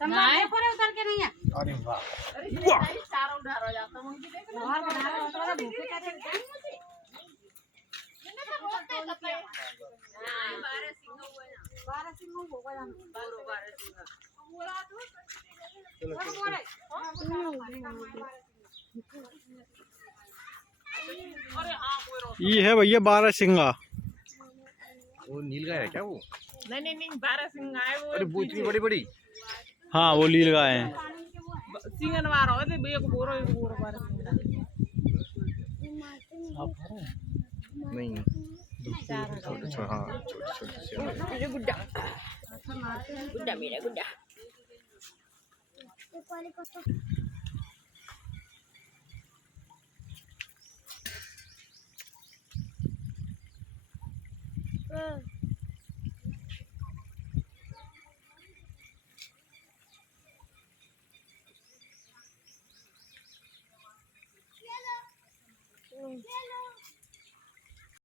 संभाल पर उतर के नहीं है। अरे वाह चारों उधार हो जाता मंकी देख लो और बना रहा होता है भूखे का चलते हैं इन्हें तो बोलते हैं कपड़े हां 12 सिंह होगा ना 12 सिंह बोला तो चलो बोले अरे हां कोई ये है भैया 12 सिंगा। वो नीलगाय है क्या वो? नहीं 12 सिंह आए वो अरे वो इतनी बड़ी बड़ी। हाँ वो नील गाय है। सिंगनवार हो ते एक बोरो 12 नहीं छोटे छोटे हाँ छोटे छोटे ये गुड्डा गुड्डा मेरा गुड्डा